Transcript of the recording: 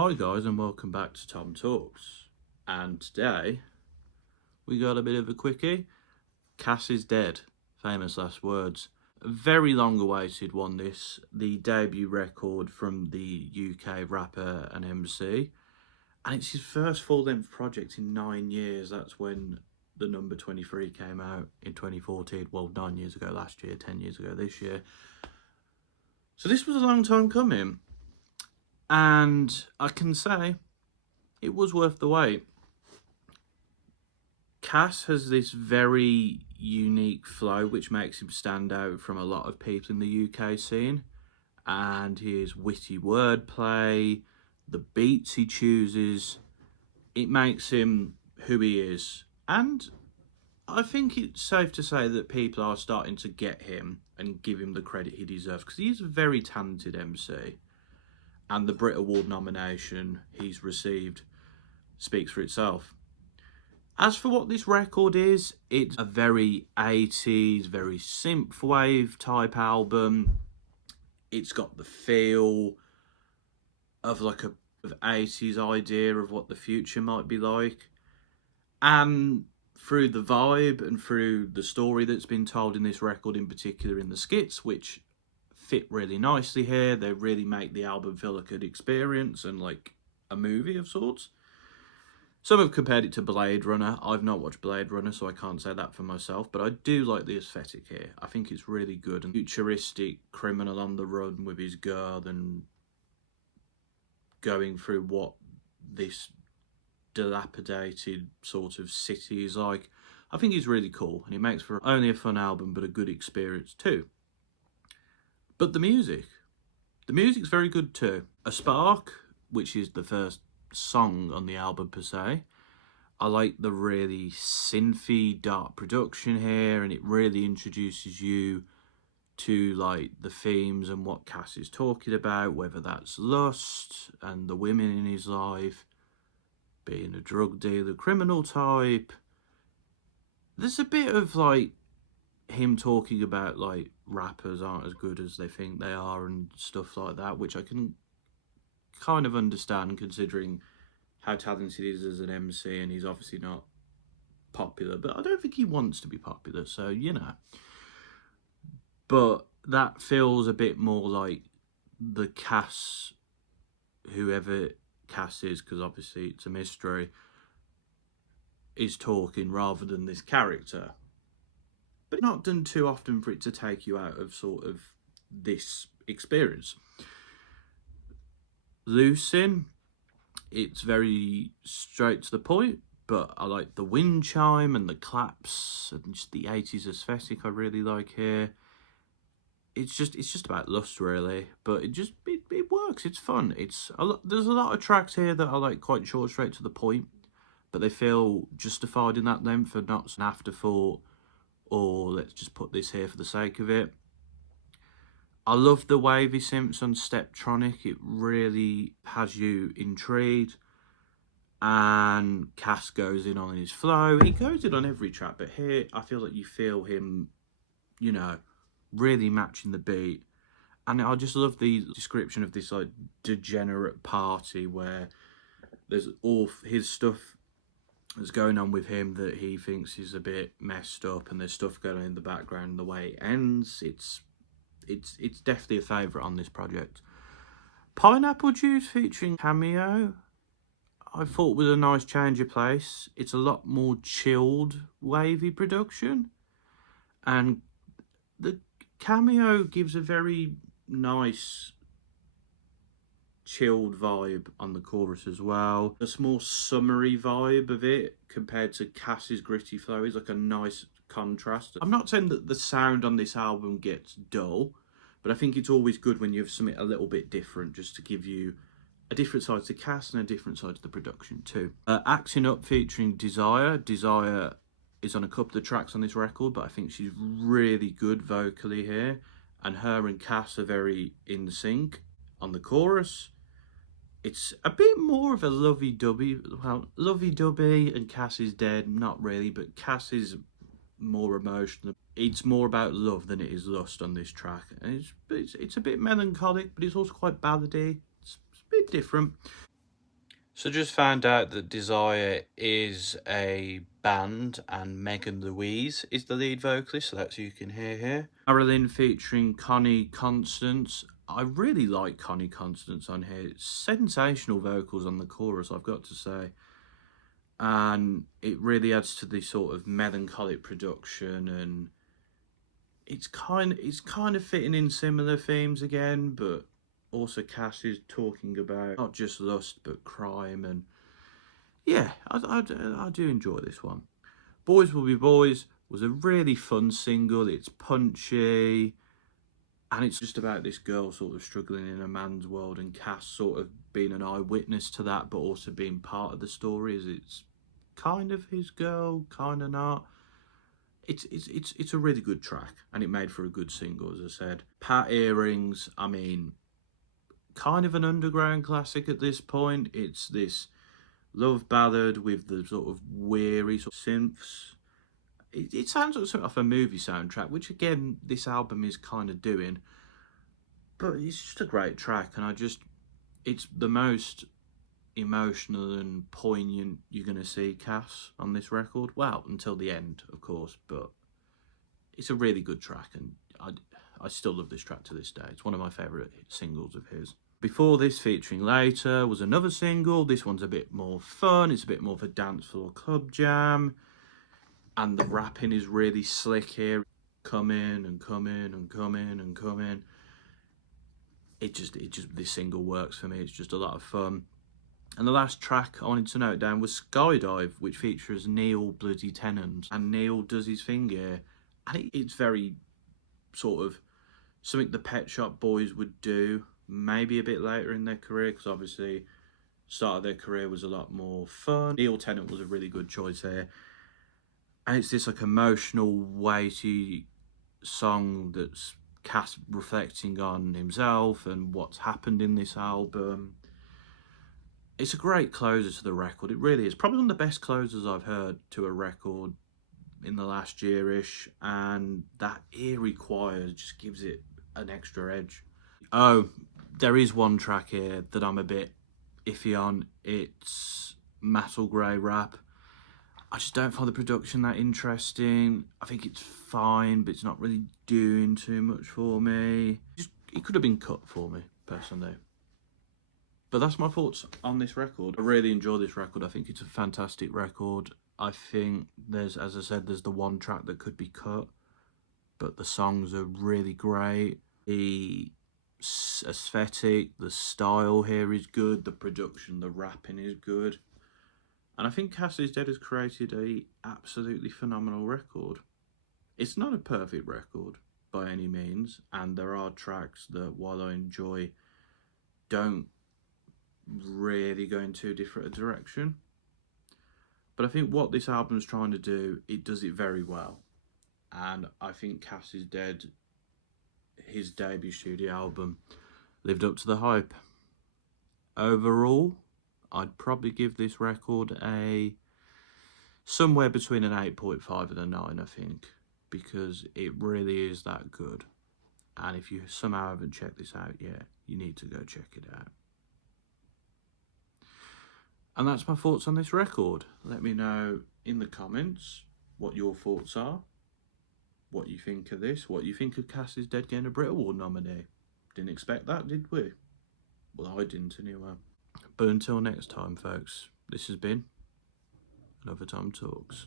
Hi guys and welcome back to Tom Talks. And today we got a bit of a quickie. Cass is dead. Famous last words. A very long awaited one this. The debut record from the UK rapper and MC. And it's his first full-length project in 9 years. That's when the number 23 came out in 2014. Well, 9 years ago last year, 10 years ago this year. So this was a long time coming. And I can say it was worth the wait. Cass has this very unique flow which makes him stand out from a lot of people in the UK scene. And his witty wordplay, the beats he chooses, it makes him who he is. And I think it's safe to say that people are starting to get him and give him the credit he deserves, because he's a very talented MC. And the Brit Award nomination he's received speaks for itself. As for what this record is, it's a very 80s, very synthwave type album. It's got the feel of like a 80s idea of what the future might be like. And through the vibe and through the story that's been told in this record, in particular in the skits, which fit really nicely here. They really make the album feel like an experience and like a movie of sorts. Some have compared it to Blade Runner. I've not watched Blade Runner, so I can't say that for myself, but I do like the aesthetic here. I think it's really good. And futuristic criminal on the run with his girl and going through what this dilapidated sort of city is like. I think it's really cool, and it makes for only a fun album, but a good experience too. But the music's very good too. A Spark, which is the first song on the album per se. I like the really synthy, dark production here, and it really introduces you to like the themes and what Cass is talking about, whether that's lust and the women in his life, being a drug dealer, criminal type. There's a bit of like him talking about like rappers aren't as good as they think they are and stuff like that, which I can kind of understand considering how talented he is as an MC, and he's obviously not popular, but I don't think he wants to be popular, so you know. But that feels a bit more like the Cass, whoever Cass is, because obviously it's a mystery, is talking rather than this character. But not done too often for it to take you out of sort of this experience. Lucin, it's very straight to the point, but I like the wind chime and the claps and just the 80s aesthetic I really like here. It's just about lust really, but it works. It's fun. There's a lot of tracks here that are like quite short, straight to the point, but they feel justified in that length and not an afterthought, or let's just put this here for the sake of it. I love the wavy synths on Steptronic. It really has you intrigued. And Cass goes in on his flow. He goes in on every track, but here I feel like you feel him, you know, really matching the beat. And I just love the description of this like degenerate party where there's all his stuff that's going on with him that he thinks is a bit messed up, and there's stuff going on in the background. The way it ends, it's definitely a favourite on this project. Pineapple Juice featuring Cameo, I thought was a nice change of pace. It's a lot more chilled, wavy production, and the Cameo gives a very nice chilled vibe on the chorus as well. The more summery vibe of it compared to Cass's gritty flow is like a nice contrast. I'm not saying that the sound on this album gets dull, but I think it's always good when you have something a little bit different, just to give you a different side to Cass and a different side to the production too. Acting Up featuring Desire. Desire is on a couple of tracks on this record, but I think she's really good vocally here, and her and Cass are very in sync on the chorus. It's a bit more of a lovey-dovey, well, lovey-dovey, and Cass is dead, not really, but Cass is more emotional. It's more about love than it is lust on this track, and it's a bit melancholic, but it's also quite ballady. It's a bit different. So just found out that Desire is a band and Megan Louise is the lead vocalist, so that's who you can hear here. Marilyn featuring Connie Constance. I really like Connie Constance on here. Sensational vocals on the chorus, I've got to say. And it really adds to the sort of melancholic production, and it's kind of fitting in similar themes again, but also Cass is talking about not just lust but crime, and yeah, I do enjoy this one. Boys Will Be Boys was a really fun single. It's punchy, and it's just about this girl sort of struggling in a man's world, and Cass sort of being an eyewitness to that, but also being part of the story, as it's kind of his girl, kind of not. It's a really good track, and it made for a good single, as I said. Pat Earrings, I mean, kind of an underground classic at this point. It's this love ballad with the sort of weary sort of synths. It sounds like something off a movie soundtrack, which again, this album is kind of doing. But it's just a great track, and it's the most emotional and poignant you're going to see Cass on this record. Well, until the end, of course, but it's a really good track, and I still love this track to this day. It's one of my favourite singles of his. Before this, Featuring Later, was another single. This one's a bit more fun. It's a bit more of a dance floor club jam. And the rapping is really slick here. Come in and come in and come in and come in. This single works for me. It's just a lot of fun. And the last track I wanted to note down was Skydive, which features Neil Bloody Tennant. And Neil does his thing here. And it's very sort of something the Pet Shop Boys would do, maybe a bit later in their career, because obviously start of their career was a lot more fun. Neil Tennant was a really good choice here. And it's this like emotional, weighty song that's Cass reflecting on himself and what's happened in this album. It's a great closer to the record. It really is. Probably one of the best closers I've heard to a record in the last year-ish, and that eerie choir just gives it an extra edge. Oh, there is one track here that I'm a bit iffy on. It's Metal Grey Rap. I just don't find the production that interesting. I think it's fine, but it's not really doing too much for me. It could have been cut for me, personally. But that's my thoughts on this record. I really enjoy this record. I think it's a fantastic record. I think as I said, there's the one track that could be cut, but the songs are really great. The aesthetic, the style here is good. The production, the rapping is good. And I think Cass Is Dead has created a absolutely phenomenal record. It's not a perfect record by any means, and there are tracks that, while I enjoy, don't really go in too different a direction. But I think what this album is trying to do, it does it very well. And I think Cass Is Dead, his debut studio album, lived up to the hype. Overall, I'd probably give this record somewhere between an 8.5 and a 9, I think, because it really is that good. And if you somehow haven't checked this out yet, you need to go check it out. And that's my thoughts on this record. Let me know in the comments what your thoughts are, what you think of this, what you think of Cass Is Dead getting a Brit Award nominee. Didn't expect that, did we? Well, I didn't anyway. But until next time, folks, this has been another TomTalks.